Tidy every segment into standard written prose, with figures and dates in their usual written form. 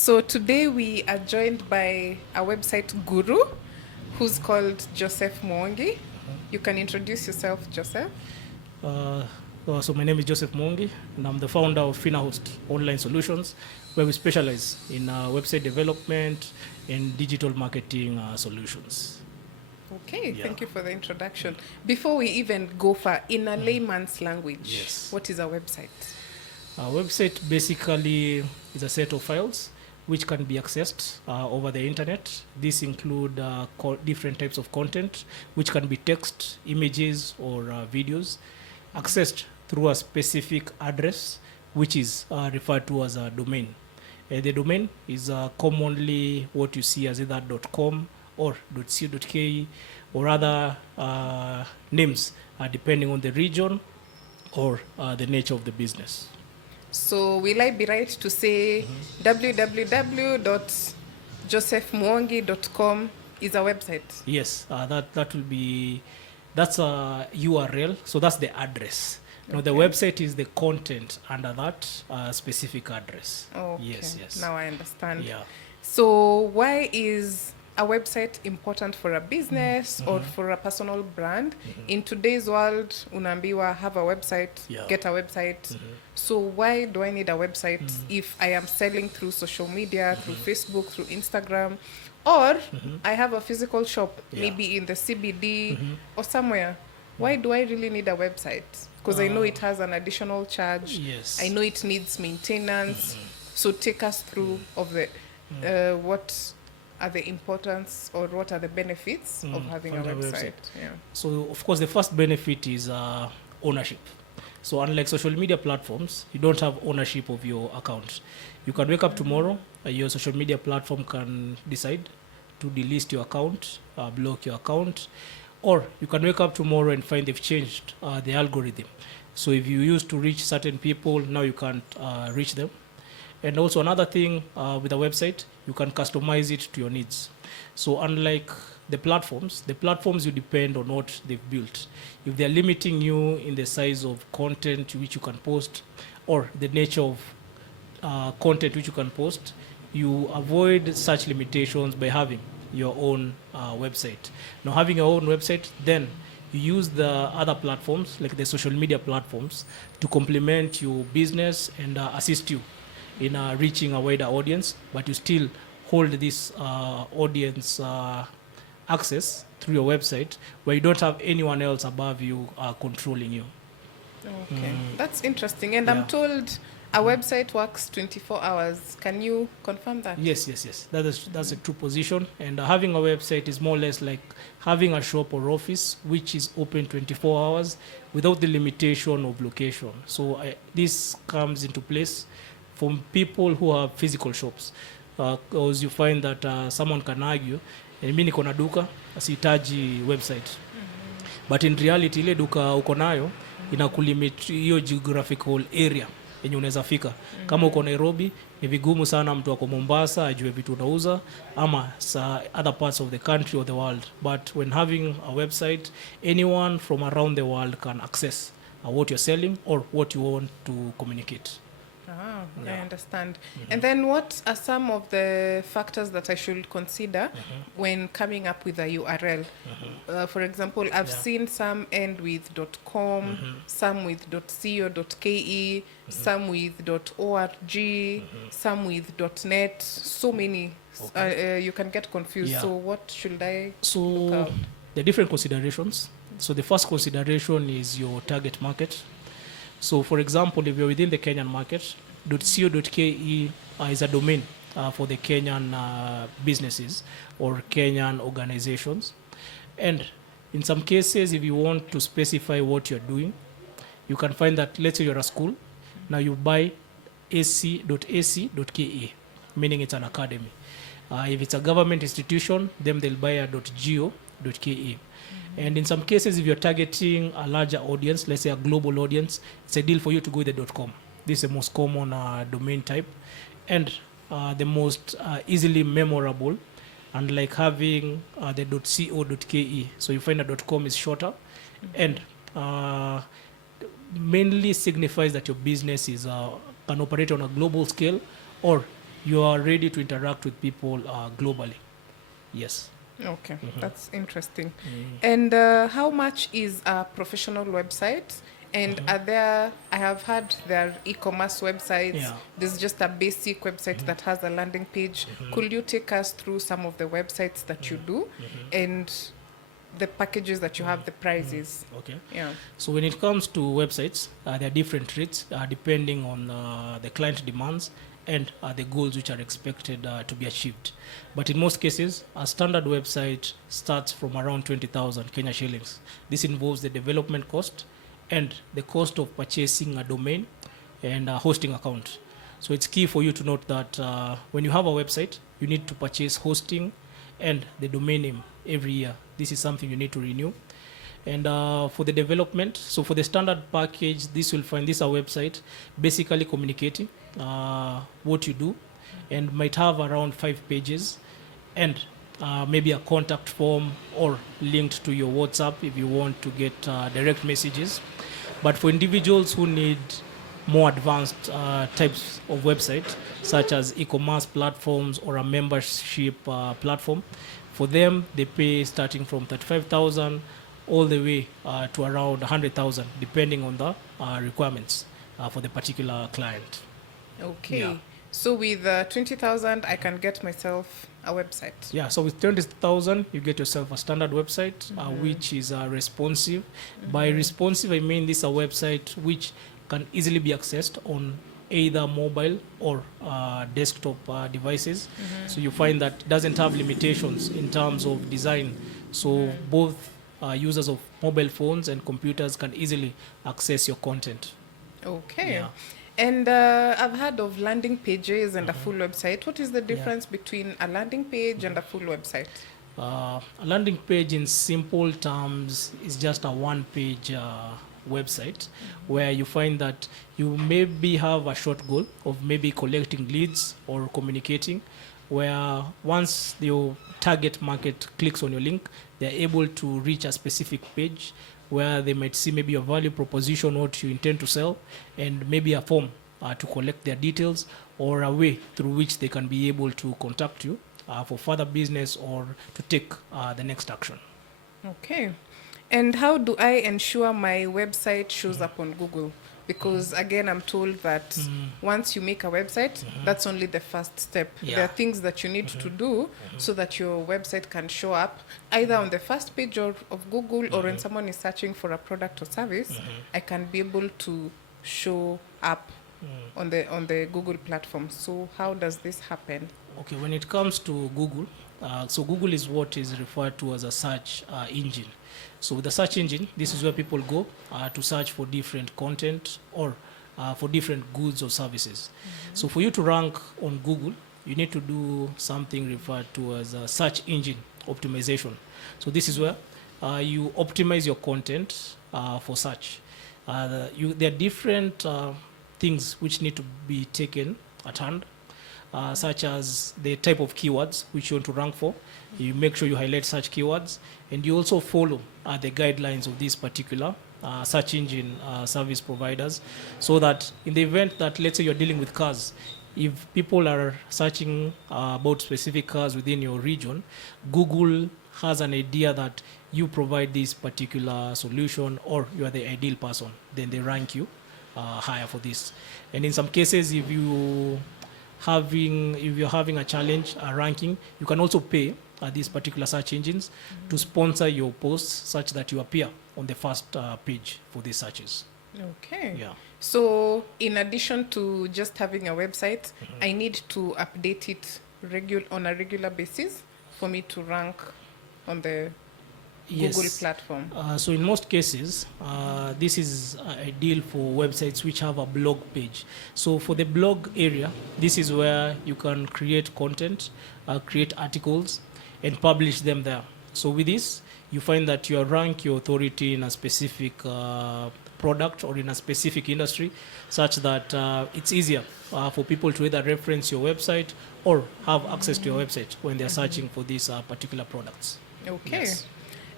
So today we are joined by a website guru who's called Joseph Mwangi. You can introduce yourself, Joseph. Uh, so my name is Joseph Mongi, and I'm the founder of FinaHost Online Solutions, where we specialize in website development and digital marketing solutions. Okay, Yeah. thank you for the introduction. Before we even go far, in a layman's language, Yes. what is a website? A website basically is a set of files which can be accessed over the internet. These include different types of content, which can be text, images, or videos, accessed through a specific address, which is referred to as a domain. The domain is commonly what you see as either .com or .co.ke or other names, depending on the region or the nature of the business. So will I be right to say www.josephmwangi.com is a website? Yes, that will be, that's a URL, so that's the address. Now the Okay. website is the content under that specific address. Okay. Yes. Now I understand. Yeah. So why is a website important for a business or for a personal brand? In today's world, unaambiwa have a website, Yeah. get a website. So why do I need a website if I am selling through social media, through Facebook, through Instagram, or I have a physical shop, Yeah. maybe in the CBD or somewhere? Why do I really need a website? Because I know it has an additional charge. Yes. I know it needs maintenance. So take us through of the what are the importance or what are the benefits of having a website? Yeah. So of course the first benefit is ownership. So unlike social media platforms, you don't have ownership of your account. You can wake up tomorrow, your social media platform can decide to delist your account, block your account, or you can wake up tomorrow and find they've changed the algorithm. So if you used to reach certain people, now you can't reach them. And also another thing with a website, you can customize it to your needs. So unlike the platforms you depend on what they've built. If they're limiting you in the size of content which you can post or the nature of content which you can post, you avoid such limitations by having your own website. Now having your own website, then you use the other platforms like the social media platforms to complement your business and assist you in reaching a wider audience, but you still hold this audience access through your website where you don't have anyone else above you controlling you. Okay. That's interesting. And Yeah. I'm told a website works 24 hours. Can you confirm that? Yes. That's a true position. And having a website is more or less like having a shop or office which is open 24 hours without the limitation of location. So this comes into place for people who have physical shops. Because you find that someone can argue, mi niko na duka, sihitaji website. But in reality ile duka uko nayo inakulimit hiyo geographical area yenye unaweza fika. Kama uko Nairobi ni vigumu sana mtu ako Mombasa ajue vitu unauza ama other parts of the country or the world. But when having a website, anyone from around the world can access what you're selling or what you want to communicate. Ah, I Yeah. understand. And then what are some of the factors that I should consider when coming up with a URL? For example, I've Yeah. seen some end with .com, some with .co.ke, some with .org, some with .net, so many. You can get confused. Yeah. So what should I look So out? the different considerations. So the first consideration is your target market. So for example, if you're within the Kenyan market, .co.ke is a domain for the Kenyan businesses or Kenyan organizations. And in some cases, if you want to specify what you're doing, you can find that, let's say you're a school, now you buy ac.ac.ke, meaning it's an academy. If it's a government institution, then they'll buy a .go.ke. And in some cases, if you're targeting a larger audience, let's say a global audience, it's a deal for you to go with the .com. This is the most common domain type and the most easily memorable, and like having the .co.ke. So you find that .com is shorter and mainly signifies that your business is can operate on a global scale or you are ready to interact with people globally. Yes. Okay, that's interesting. Mm. And how much is a professional website? And are there, I have heard there are e-commerce websites. Yeah. There's just a basic website that has a landing page. Could you take us through some of the websites that you do and the packages that you have, the prices? Okay. Yeah. So when it comes to websites, there are different rates depending on the client demands and the goals which are expected to be achieved. But in most cases, a standard website starts from around 20,000 Kenya shillings. This involves the development cost and the cost of purchasing a domain and a hosting account. So it's key for you to note that when you have a website, you need to purchase hosting and the domain name every year. This is something you need to renew. And for the development, so for the standard package, this will find this a website basically communicating what you do and might have around 5 pages and maybe a contact form or linked to your WhatsApp if you want to get direct messages. But for individuals who need more advanced types of websites, such as e-commerce platforms or a membership platform, for them they pay starting from 35,000 all the way to around 100,000, depending on the requirements for the particular client. Okay. Yeah. So with 20,000, I can get myself a website. Yeah, so with 20,000, you get yourself a standard website, which is responsive. By responsive, I mean this is a website which can easily be accessed on either mobile or desktop devices. So you find that it doesn't have limitations in terms of design. So both users of mobile phones and computers can easily access your content. Okay. Yeah. And I've heard of landing pages and a full website. What is the difference between a landing page and a full website? A landing page, in simple terms, is just a one-page website where you find that you maybe have a short goal of maybe collecting leads or communicating, where once your target market clicks on your link, they're able to reach a specific page where they might see maybe your value proposition, what you intend to sell, and maybe a form to collect their details, or a way through which they can be able to contact you for further business or to take the next action. Okay. And how do I ensure my website shows up on Google? Because again, I'm told that once you make a website, that's only the first step. Yeah. There are things that you need to do so that your website can show up either on the first page of Google or when someone is searching for a product or service, I can be able to show up on the Google platform. So how does this happen? Okay, when it comes to Google, so Google is what is referred to as a search engine. So with the search engine, this is where people go to search for different content or for different goods or services. So for you to rank on Google, you need to do something referred to as a search engine optimization. So this is where you optimize your content for search. There are different things which need to be taken at hand, such as the type of keywords which you want to rank for. You make sure you highlight such keywords, and you also follow the guidelines of these particular search engine service providers, so that in the event that, let's say, you're dealing with cars, if people are searching about specific cars within your region, Google has an idea that you provide this particular solution or you are the ideal person, then they rank you higher for this. And in some cases, if you're having a challenge ranking, you can also pay these particular search engines to sponsor your posts such that you appear on the first page for these searches. Okay. Yeah. So in addition to just having a website, I need to update it on a regular basis for me to rank on the Google platform. So in most cases, this is ideal for websites which have a blog page. So for the blog area, this is where you can create content, create articles, and publish them there. So with this, you find that you rank your authority in a specific product or in a specific industry, such that it's easier for people to either reference your website or have access to your website when they're searching for these particular products. Okay. Yes.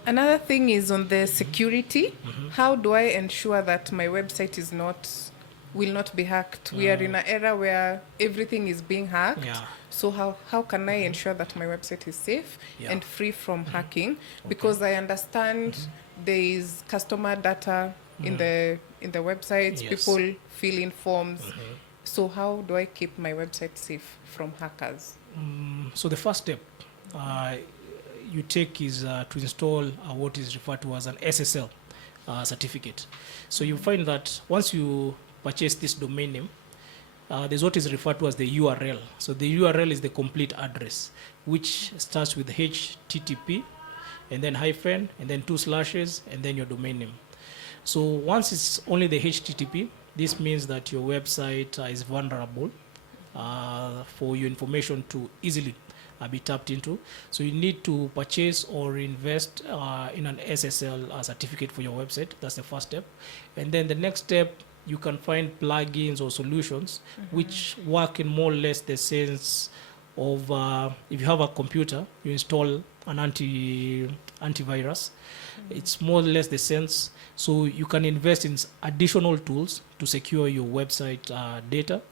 Another thing is on the security. How do I ensure that my website is not will not be hacked. We are in an era where everything is being hacked. Yeah. So how can I ensure that my website is safe Yeah. and free from hacking? Because I understand there is customer data in the websites. Yes. People fill in forms. So how do I keep my website safe from hackers? So the first step you take is to install what is referred to as an SSL certificate. So you find that once you purchase this domain name, there's what is referred to as the URL. So the URL is the complete address, which starts with HTTP, and then hyphen, and then 2 slashes, and then your domain name. So once it's only the HTTP, this means that your website is vulnerable for your information to easily be tapped into. So you need to purchase or invest in an SSL certificate for your website. That's the first step. And then the next step, you can find plugins or solutions which work in more or less the sense of if you have a computer, you install an antivirus. It's more or less the sense. So you can invest in additional tools to secure your website data,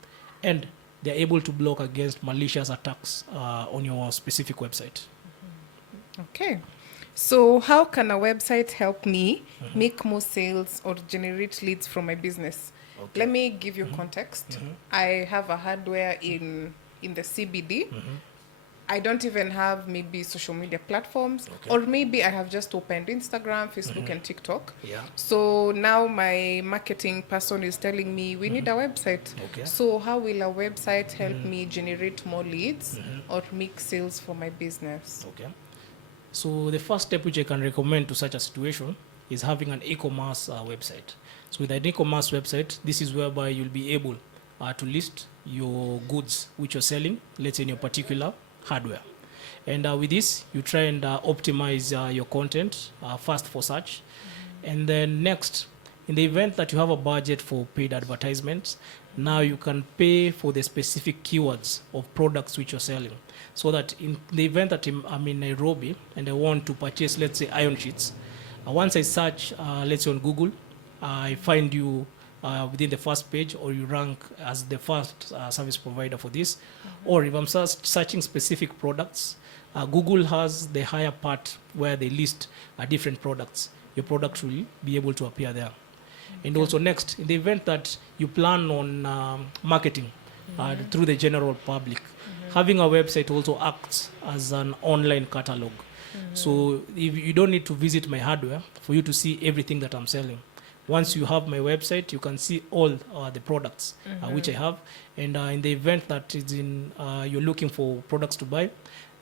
and they're able to block against malicious attacks on your specific website. Okay. So how can a website help me make more sales or generate leads from my business? Okay. Let me give you context. I have a hardware in the CBD. I don't even have maybe social media platforms, Okay. or maybe I have just opened Instagram, Facebook, and TikTok. Yeah. So now my marketing person is telling me we need a website. Okay. So how will a website help me generate more leads or make sales for my business? Okay. So the first step which I can recommend to such a situation is having an e-commerce website. So with an e-commerce website, this is whereby you'll be able to list your goods which you're selling, let's say in your particular hardware. And with this, you try and optimize your content first for search. And then next, in the event that you have a budget for paid advertisements, now you can pay for the specific keywords of products which you're selling. So that in the event that I'm in Nairobi and I want to purchase, let's say, iron sheets, once I search, let's say on Google, I find you within the first page, or you rank as the first service provider for this. Or if I'm searching specific products, Google has the higher part where they list different products. Your product will be able to appear there. And also next, in the event that you plan on marketing through the general public, having a website also acts as an online catalog. So if you don't need to visit my hardware for you to see everything that I'm selling. Once you have my website, you can see all the products which I have. And in the event that is you're looking for products to buy,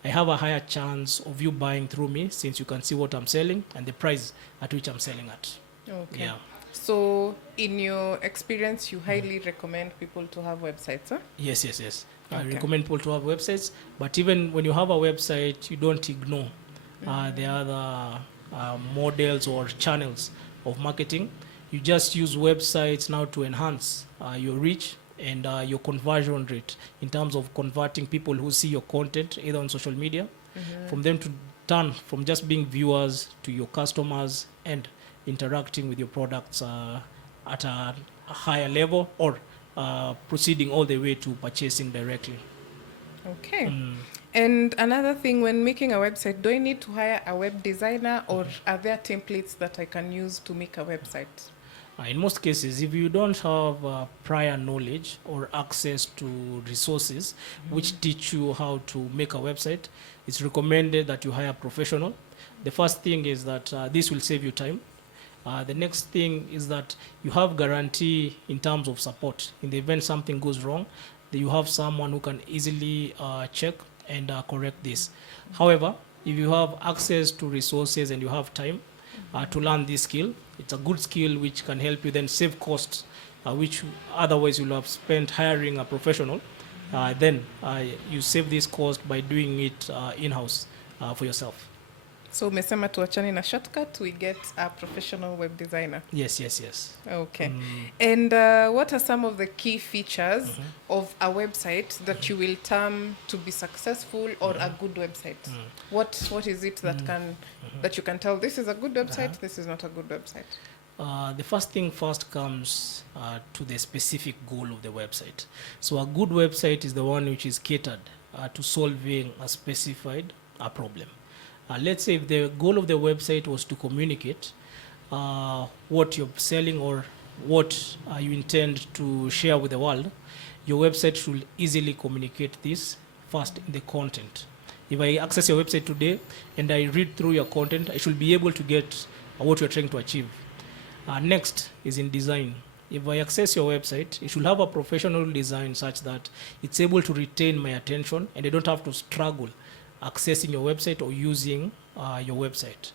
I have a higher chance of you buying through me, since you can see what I'm selling and the price at which I'm selling at. Okay. Yeah. So in your experience, you highly recommend people to have websites, huh? Yes. I Okay. recommend people to have websites, but even when you have a website, you don't ignore the other models or channels of marketing. You just use websites now to enhance your reach and your conversion rate in terms of converting people who see your content either on social media, from them to turn from just being viewers to your customers and interacting with your products at a higher level, or proceeding all the way to purchasing directly. Okay. And another thing, when making a website, do I need to hire a web designer, or are there templates that I can use to make a website? In most cases, if you don't have prior knowledge or access to resources which teach you how to make a website, it's recommended that you hire a professional. The first thing is that this will save you time. The next thing is that you have guarantee in terms of support. In the event something goes wrong, that you have someone who can easily check and correct this. However, if you have access to resources and you have time to learn this skill, it's a good skill which can help you then save costs, which otherwise you'll have spent hiring a professional. Then you save this cost by doing it in-house for yourself. So umesema tuachane na shortcut, we get a professional web designer. Yes. Okay. And what are some of the key features of a website that you will term to be successful or a good website? What is it that that you can tell this is a good website, this is not a good website? The first thing first comes to the specific goal of the website. So a good website is the one which is catered to solving a specified problem. Let's say if the goal of the website was to communicate what you're selling or what you intend to share with the world, your website should easily communicate this first in the content. If I access your website today and I read through your content, I should be able to get what you're trying to achieve. Next is in design. If I access your website, it should have a professional design such that it's able to retain my attention and I don't have to struggle accessing your website or using your website.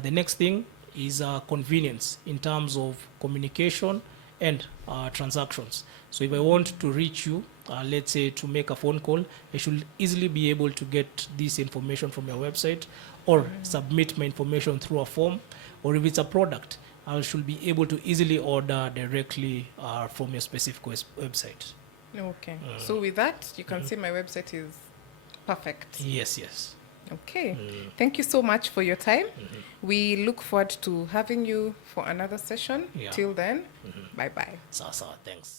The next thing is convenience in terms of communication and transactions. So if I want to reach you, let's say to make a phone call, I should easily be able to get this information from your website or submit my information through a form, or if it's a product, I should be able to easily order directly from your specific website. Okay. So with that, you can say my website is perfect. Yes. Okay. Thank you so much for your time. We look forward to having you for another session. Yeah. Till then, bye-bye. So, thanks.